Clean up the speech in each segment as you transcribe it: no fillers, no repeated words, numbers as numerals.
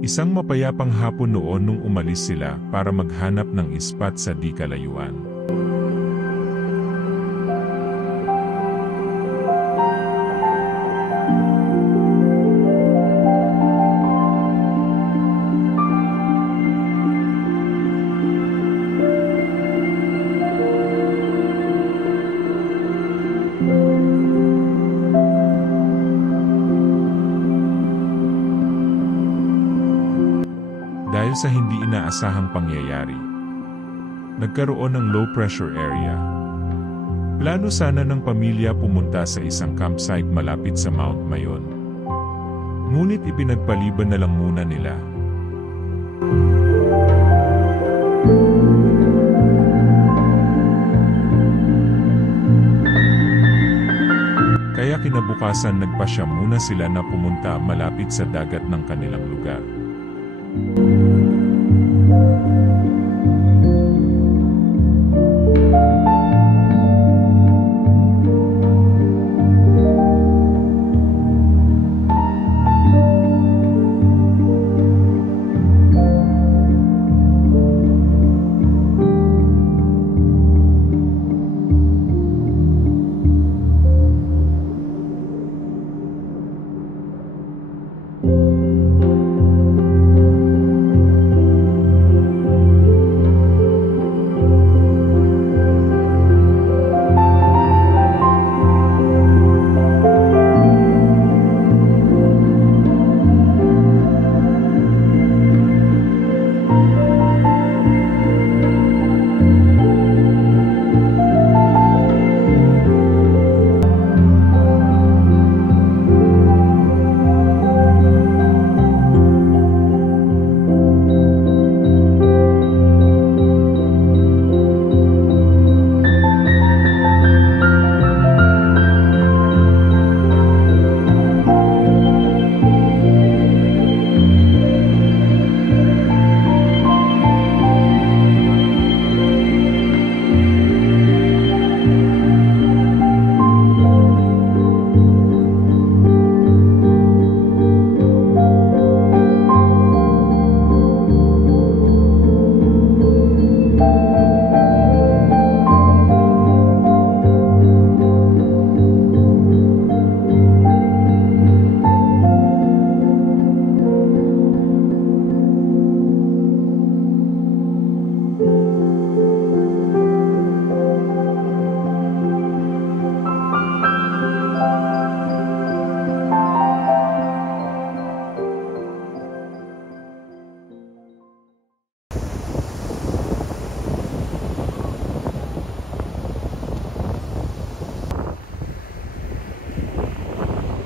Isang mapayapang hapon noon nung umalis sila para maghanap ng ispat sa di kalayuan. Dahil sa hindi inaasahang pangyayari, nagkaroon ng low pressure area. Plano sana ng pamilya pumunta sa isang campsite malapit sa Mount Mayon. Ngunit ipinagpaliban na lang muna nila. Kaya kinabukasan nagpasya muna sila na pumunta malapit sa dagat ng kanilang lugar.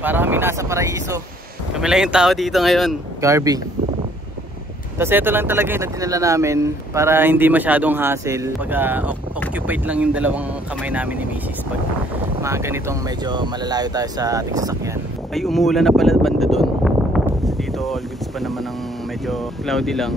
Para kami nasa paraiso. Kami lang yung tao dito ngayon. Garby. Tapos ito lang talaga yung dinala namin para hindi masyadong hassle. Pag occupied lang yung dalawang kamay namin ni Mrs. Pag mga ganitong medyo malalayo tayo sa ating sasakyan. Ay umulan na pala banda doon. Dito all goods pa naman ng medyo cloudy lang.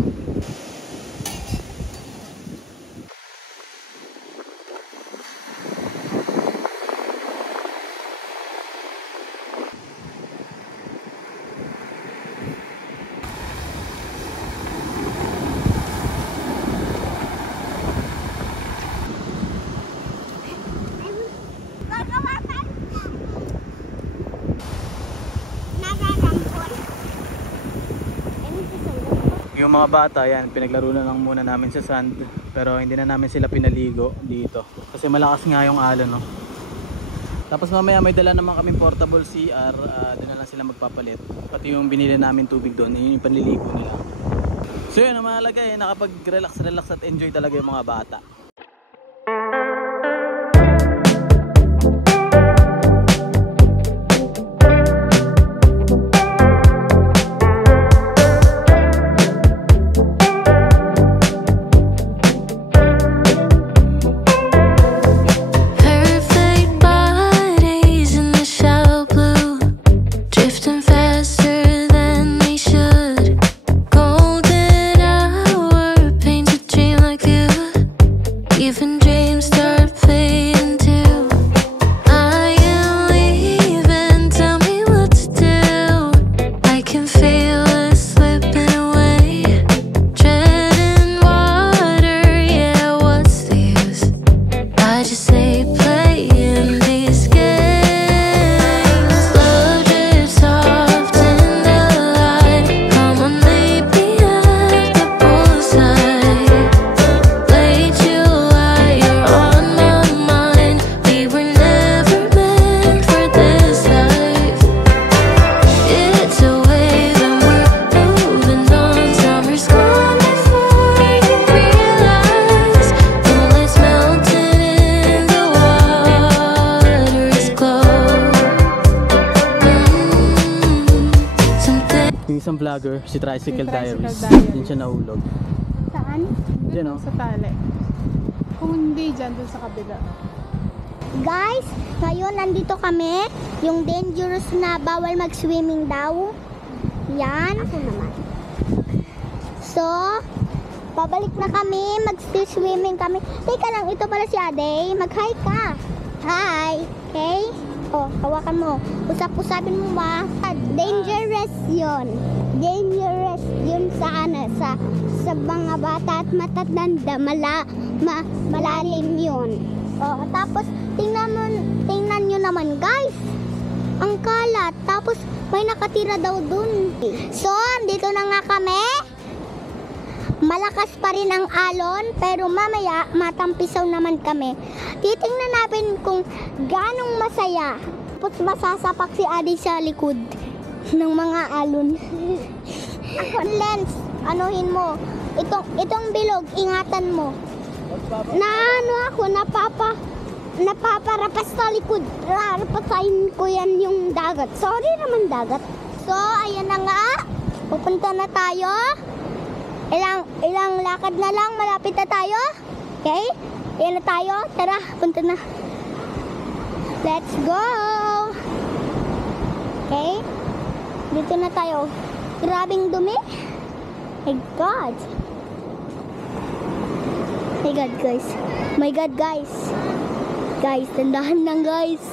Yung mga bata, yan, pinaglaro na lang muna namin sa sand. Pero hindi na namin sila pinaligo dito. Kasi malakas nga yung alon, no? Tapos mamaya may dala naman kami portable CR. Doon na lang sila magpapalit. Pati yung binili namin tubig doon, yun yung panliligo nila. So yun, ang mahalaga eh, nakapag-relax at enjoy talaga yung mga bata. isang vlogger, si Tricycle Si Tricycle Diaries. Diaries. Diyan siya nahulog. Saan? Diyan, Dun oh. sa tali. Kung hindi dyan, dun sa kabila. Guys, ngayon nandito kami. Yung dangerous na bawal mag-swimming daw. Yan. Ako naman. So, pabalik na kami. Mag-swimming kami. Teka lang, ito pala si Ade. Mag-hi ka. Hi. Okay? Oh, hawakan mo. Usap-usapin mo ba? Dangerous yun. Dangerous yun sa sa mga bata at matatanda. Malalim yun. Oh, tapos tingnan nyo naman guys. Ang kalat. Tapos may nakatira daw dun. So, dito na nga kami. Malakas pa rin ang alon, pero mamaya matampisaw naman kami. Titingnan natin kung ganong masaya. Tapos masasapak si Adi sa likod ng mga alon. Lens, anuhin mo. Itong bilog, ingatan mo. Napaparapas sa likod. Rarapasahin ko yan yung dagat. Sorry naman dagat. So, ayan na nga. Pupunta na tayo. Ilang lakad na lang, malapit na tayo. Okay? Ayan na tayo. Tara, punta na. Let's go! Okay? Dito na tayo. Grabing dumi. My God. My God, guys. My God, guys. Guys, tandahan lang, guys.